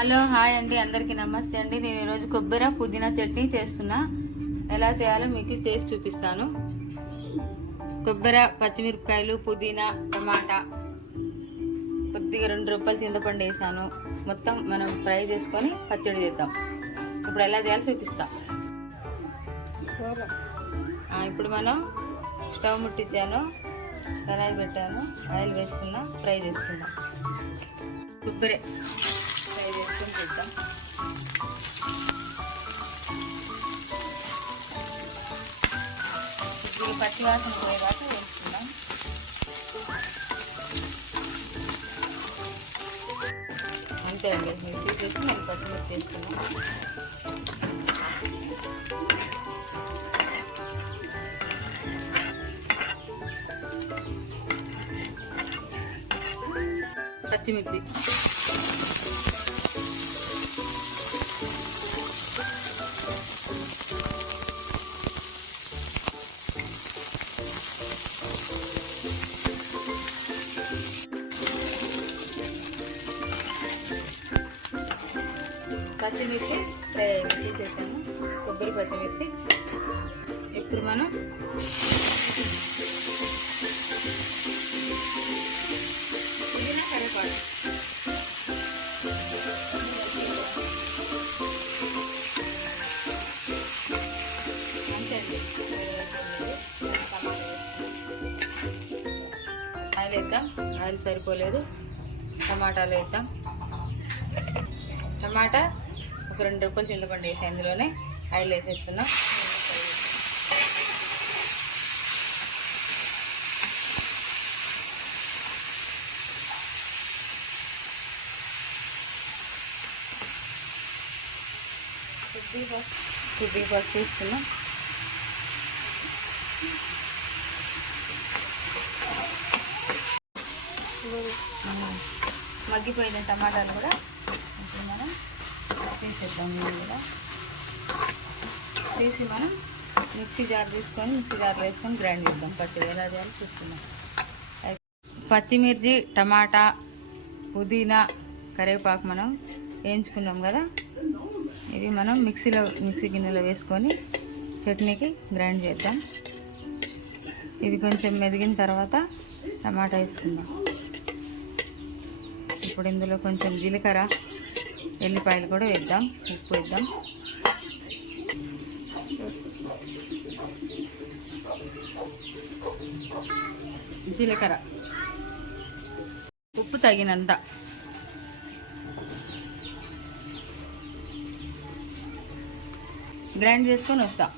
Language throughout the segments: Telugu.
హలో హాయ్ అండి, అందరికీ నమస్తే అండి. నేను ఈరోజు కొబ్బరి పుదీనా చట్నీ చేస్తున్నా. ఎలా చేయాలో మీకు చేసి చూపిస్తాను. కొబ్బరి, పచ్చిమిరపకాయలు, పుదీనా, టమాటా, కొద్దిగా 2 రూపాయలు చింతపండు వేసాను. మొత్తం మనం ఫ్రై చేసుకొని పచ్చడి చేద్దాం. ఇప్పుడు ఎలా చేయాలో చూపిస్తాం. ఇప్పుడు మనం స్టవ్ ముట్టించాను, కడాయి పెట్టాను, ఆయిల్ వేస్తున్నా, ఫ్రై చేసుకుందాం. కొబ్బరి ఫ్రై చేసుకొని చేద్దాం. కొద్దిగా పచ్చి వాసన పోయేదాకా వేసుకుందాం. అంతే అండి, మీరు తీసేసి నేను పచ్చిమిర్చి వేసుకున్నాం. పచ్చిమిర్చి పచ్చిమిర్చి ఫ్రై తీసేసాము. కొబ్బరి, పచ్చిమిర్చి. ఇప్పుడు మనం పుదీనా, కరివేపాకు అంతే అండి. ఆయిల్ వేద్దాం. ఆయిల్ సరిపోలేదు, టమాటాలు వేద్దాం. టమాటా ఒక 2 రూపాయలు చింతపండు వేసి అందులోనే ఆయిల్ వేసేస్తున్నాం. కొద్దిగా పసుపు వేస్తున్నాం. మగ్గిపోయిన టమాటాలు కూడా ఇప్పుడు మనం తీసేద్దాం. నేను కూడా తీసి మనం మిక్సీ జార్ తీసుకొని మిక్సీ జార్లో వేసుకొని గ్రైండ్ చేద్దాం. పచ్చడి ఎలా చేయాలో చూస్తున్నాం. పచ్చిమిర్చి, టమాటా, పుదీనా, కరివేపాకు మనం వేయించుకున్నాం కదా, ఇవి మనం మిక్సీ గిన్నెలో వేసుకొని చట్నీకి గ్రైండ్ చేద్దాం. ఇవి కొంచెం మెదిగిన తర్వాత టమాటా వేసుకుందాం. ఇప్పుడు ఇందులో కొంచెం జీలకర్ర, ఎల్లిపాయలు కూడా వేద్దాం. ఉప్పు వేద్దాం. జీలకర్ర, ఉప్పు తగినంత. గ్రైండ్ చేసుకొని వస్తాం.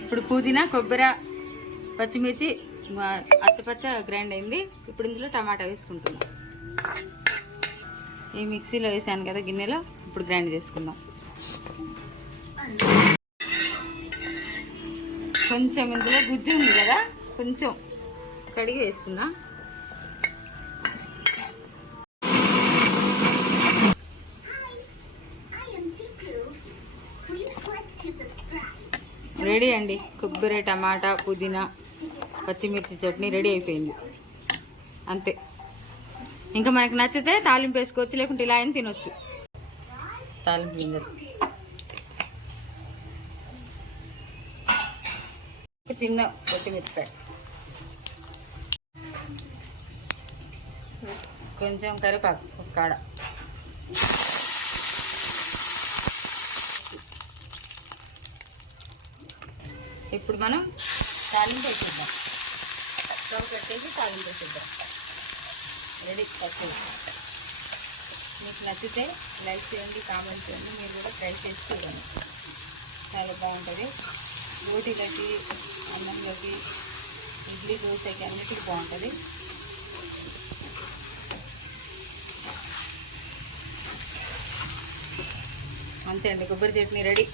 ఇప్పుడు పుదీనా, కొబ్బరి, పచ్చిమిర్చి అచ్చపచ్చ గ్రైండ్ అయింది. ఇప్పుడు ఇందులో టమాటా వేసుకుంటున్నాం. ఈ మిక్సీలో వేసాను కదా గిన్నెలో, ఇప్పుడు గ్రైండ్ చేసుకుందాం. కొంచెం ఇందులో గుజ్జు ఉంది కదా, కొంచెం కడిగి వేస్తున్నా. రెడీ అండి. కొబ్బరి, టమాటా, పుదీనా, పచ్చిమిర్చి చట్నీ రెడీ అయిపోయింది. అంతే. ఇంకా మనకు నచ్చితే తాలింపు వేసుకోవచ్చు, లేకుంటే ఇలా అయినా తినొచ్చు. తాలింపు గింజలు చిన్న పచ్చిమిరపకాయ, కొంచెం కరివేపాకు ఒక కాడ. ఇప్పుడు మనం తాలింపు వేసేద్దాం. స్టవ్ కట్టేసి తాలింపు వేసేద్దాం. రెడీ పచ్చడి. మీకు నచ్చితే లైక్ చేయండి, కామెంట్ చేయండి. మీరు కూడా ట్రై చేసి చూడండి. చాలా బాగుంటుంది. రోటీలకి, అన్నంలోకి, ఇడ్లీ, దోశకి అన్నిటికీ బాగుంటుంది. అంతే అండి, కొబ్బరి చట్నీ రెడీ.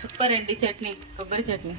సూపర్ అండి చట్నీ, కొబ్బరి చట్నీ.